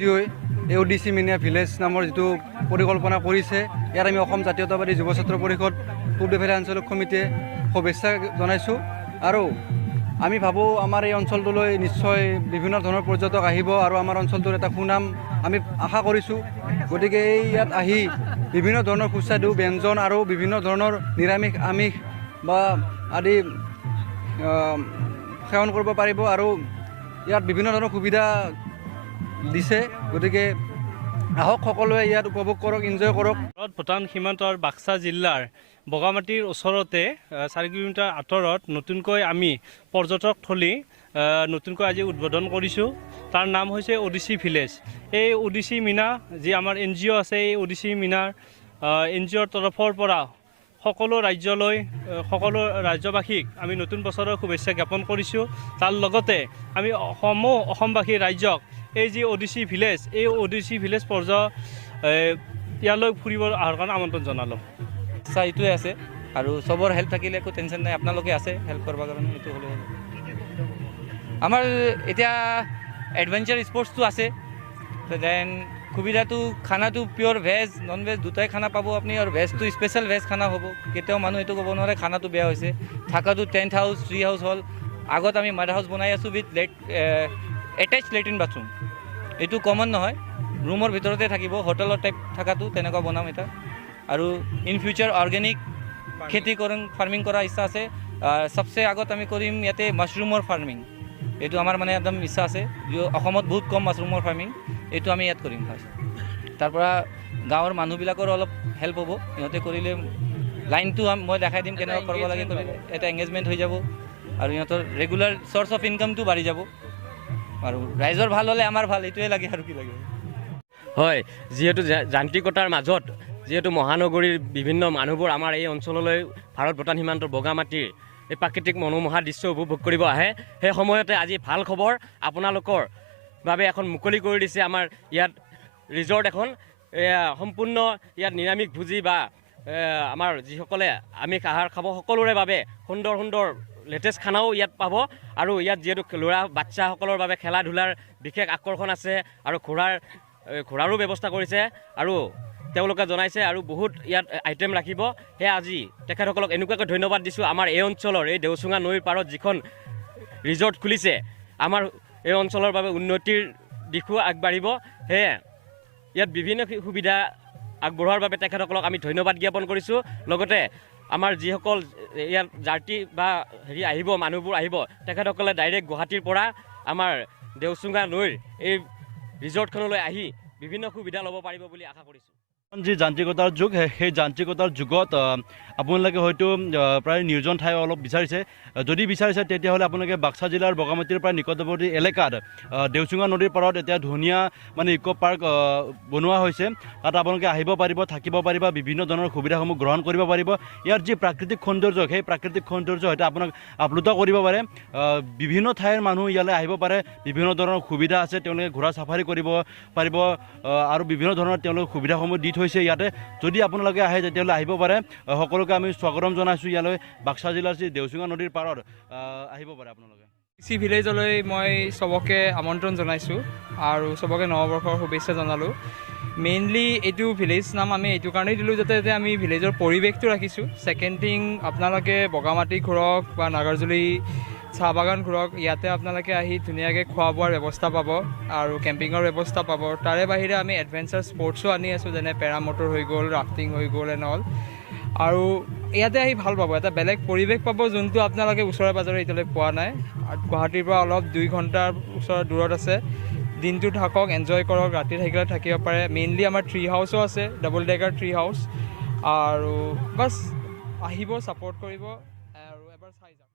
এই ODC মিনিয়া village নামৰ যিটো পৰিকল্পনা কৰিছে, ইয়াত আমি অসম জাতীয়তাবাদী যুৱ ছাত্ৰ পৰিষদ পূব বেফেৰা আঞ্চলিক সমিতিয়ে শুভেচ্ছা জনাইছোঁ। আৰু আমি ভাবোঁ আমাৰ এই অঞ্চলটোলৈ নিশ্চয় বিভিন্ন ধৰণৰ পৰ্যটক আহিব আৰু আমাৰ অঞ্চলটোৰ এটা সুনাম আমি আশা কৰিছোঁ। গতিকে এই ইয়াত আহি বিভিন্ন ধৰণৰ সুস্বাদু ব্যঞ্জন আৰু বিভিন্ন ধৰণৰ নিৰামিষ আমিষ বা আদি সেৱন কৰিব পাৰিব আৰু ইয়াত বিভিন্ন ধৰণৰ সুবিধা দিছে। গতিকে আহক সকলোৱে ইয়াত উপভোগ কৰক, এনজয় কৰক। ভূটান সীমান্তৰ বাক্সা জিলাৰ বগামাটিৰ ওচৰতে 4 কিলোমিটাৰ আঁতৰত নতুনকৈ আমি পৰ্যটকথলী নতুনকৈ আজি উদ্বোধন কৰিছোঁ। তাৰ নাম হৈছে ODC ভিলেজ। এই ODC মিনা যি আমাৰ NGO আছে, এই ODC মিনাৰ NGOৰ তৰফৰ পৰা সকলো ৰাজ্যলৈ সকলো ৰাজ্যবাসীক আমি নতুন বছৰৰ শুভেচ্ছা জ্ঞাপন কৰিছোঁ। তাৰ লগতে আমি অসমবাসী ৰাইজক এই যি ODC ভিলেজ, এই ODC ভিলেজ ইয়ালৈ ফুৰিব অহাৰ কাৰণে আমন্ত্ৰণ জনালোঁ। ইচ্ছা এইটোৱে আছে আৰু চবৰ হেল্প থাকিলে একো টেনশ্যন নাই, আপোনালোকে আছে হেল্প কৰিব কাৰণে, এইটো হ'লে আমাৰ এতিয়া এডভেঞ্চাৰ স্পৰ্টছটো আছে। দেন সুবিধাটো খানাটো পিয়'ৰ ভেজ নন ভেজ দুটাই খানা পাব আপুনি, আৰু ভেজটো স্পেচিয়েল ভেজ খানা হ'ব। কেতিয়াও মানুহ এইটো ক'ব নোৱাৰে খানাটো বেয়া হৈছে। থাকাটো টেণ্ট হাউচ, ট্ৰী হাউচ হ'ল। আগত আমি মাড হাউচ বনাই আছোঁ উইথ এটেচ লেট্ৰিন বাথৰুম। এইটো কমন নহয়, ৰুমৰ ভিতৰতে থাকিব, হোটেলৰ টাইপ থকাটো তেনেকুৱা বনাম এটা। আৰু ইন ফিউচাৰ অৰ্গেনিক খেতি ফাৰ্মিং কৰাৰ ইচ্ছা আছে। চবচে আগত আমি কৰিম ইয়াতে মাছৰুমৰ ফাৰ্মিং। এইটো আমাৰ মানে একদম ইচ্ছা আছে। অসমত বহুত কম মাছৰুমৰ ফাৰ্মিং, এইটো আমি ইয়াত কৰিম ফাৰ্ষ্ট। তাৰপৰা গাঁৱৰ মানুহবিলাকৰো অলপ হেল্প হ'ব, সিহঁতে কৰিলে লাইনটো মই দেখাই দিম কেনেকুৱা কৰিব লাগে, কৰিলে এটা এংগেজমেণ্ট হৈ যাব আৰু সিহঁতৰ ৰেগুলাৰ চ'ৰ্চ অফ ইনকামটো বাঢ়ি যাব। আৰু ৰাইজৰ ভাল হ'লে আমাৰ ভাল, এইটোৱে লাগে আৰু কি লাগে। হয়, যিহেতু যান্ত্ৰিকতাৰ মাজত যিহেতু মহানগৰীৰ বিভিন্ন মানুহবোৰ আমাৰ এই অঞ্চললৈ ভাৰত ভূটান সীমান্তৰ বগামাটিৰ এই প্ৰাকৃতিক মনোমোহা দৃশ্য উপভোগ কৰিব আহে, সেই সময়তে আজি ভাল খবৰ আপোনালোকৰ বাবে এখন মুকলি কৰি দিছে আমাৰ ইয়াত ৰিজৰ্ট এখন। সম্পূৰ্ণ ইয়াত নিৰামিষ ভোজী বা আমাৰ যিসকলে আমিষ আহাৰ খাব সকলোৰে বাবে সুন্দৰ সুন্দৰ লেটেষ্ট খানাও ইয়াত পাব। আৰু ইয়াত যিহেতু ল'ৰা বাচ্চাসকলৰ বাবে খেলা ধূলাৰ বিশেষ আকৰ্ষণ আছে আৰু ঘোঁৰাৰো ব্যৱস্থা কৰিছে আৰু তেওঁলোকে জনাইছে আৰু বহুত ইয়াত আইটেম ৰাখিব। সেয়া আজি তেখেতসকলক এনেকুৱাকৈ ধন্যবাদ দিছোঁ। আমাৰ এই অঞ্চলৰ এই দেওচুঙা নৈৰ পাৰত যিখন ৰিজৰ্ট খুলিছে, আমাৰ এই অঞ্চলৰ বাবে উন্নতিৰ দিশো আগবাঢ়িব। সেয়ে ইয়াত বিভিন্ন সুবিধা আগবঢ়োৱাৰ বাবে তেখেতসকলক আমি ধন্যবাদ জ্ঞাপন কৰিছোঁ। লগতে আমাৰ যিসকল ইয়াত যাত্ৰী বা আহিব মানুহবোৰ আহিব, তেখেতসকলে ডাইৰেক্ট গুৱাহাটীৰ পৰা আমাৰ দেওচুঙা নৈৰ এই ৰিজৰ্টখনলৈ আহি বিভিন্ন সুবিধা ল'ব পাৰিব বুলি আশা কৰিছোঁ। যি যান্ত্ৰিকতাৰ যুগ, সেই যান্ত্ৰিকতাৰ যুগত আপোনালোকে হয়তো প্ৰায় নিৰ্জন ঠাই অলপ বিচাৰিছে। যদি বিচাৰিছে তেতিয়াহ'লে আপোনালোকে বাক্সা জিলাৰ বগামাটিৰ প্ৰায় নিকটৱৰ্তী এলেকাত দেওচুঙা নদীৰ পাৰত এতিয়া ধুনীয়া মানে ইক' পাৰ্ক বনোৱা হৈছে। তাত আপোনালোকে আহিব পাৰিব, থাকিব পাৰিব, বিভিন্ন ধৰণৰ সুবিধাসমূহ গ্ৰহণ কৰিব পাৰিব। ইয়াৰ যি প্ৰাকৃতিক সৌন্দৰ্য, সেই প্ৰাকৃতিক সৌন্দৰ্য হয়তো আপোনাক আপ্লুত কৰিব পাৰে। বিভিন্ন ঠাইৰ মানুহ ইয়ালৈ আহিব পাৰে, বিভিন্ন ধৰণৰ সুবিধা আছে, তেওঁলোকে ঘোঁৰা চাফাৰী কৰিব পাৰিব আৰু বিভিন্ন ধৰণৰ তেওঁলোকে সুবিধাসমূহ দি হৈছে ইয়াতে। যদি আপোনালোকে আহে তেতিয়াহ'লে আহিব পাৰে। সকলোকে আমি স্বাগতম জনাইছোঁ ইয়ালৈ, বাক্সা জিলাৰ যি দেওচুঙা নদীৰ পাৰত আহিব পাৰে আপোনালোকে। ODC ভিলেজলৈ মই চবকে আমন্ত্ৰণ জনাইছোঁ আৰু চবকে নৱবৰ্ষৰ শুভেচ্ছা জনালোঁ। মেইনলি এইটো ভিলেজ নাম আমি এইটো কাৰণেই দিলোঁ যাতে আমি ভিলেজৰ পৰিৱেশটো ৰাখিছোঁ। ছেকেণ্ড থিং, আপোনালোকে বগামাটি ঘূৰক বা নাগাৰজুলি চাহ বাগান ঘূৰক, ইয়াতে আপোনালোকে আহি ধুনীয়াকৈ খোৱা বোৱাৰ ব্যৱস্থা পাব আৰু কেম্পিঙৰ ব্যৱস্থা পাব। তাৰে বাহিৰে আমি এডভেঞ্চাৰ স্পৰ্টছো আনি আছোঁ, যেনে পেৰামটৰ হৈ গ'ল, ৰাফটিং হৈ গ'ল এণ্ড অল। আৰু ইয়াতে আহি ভাল পাব, এটা বেলেগ পৰিৱেশ পাব যোনটো আপোনালোকে ওচৰে পাজৰে এতিয়ালৈ পোৱা নাই। গুৱাহাটীৰ পৰা অলপ 2 ঘণ্টাৰ ওচৰত দূৰত আছে। দিনটো থাকক, এনজয় কৰক, ৰাতি থাকিলে থাকিব পাৰে। মেইনলি আমাৰ ট্ৰী হাউচো আছে, ডাবল ডেকাৰ ট্ৰী হাউচ। আৰু বাছ আহিব, ছাপৰ্ট কৰিব আৰু এবাৰ চাই যাওক।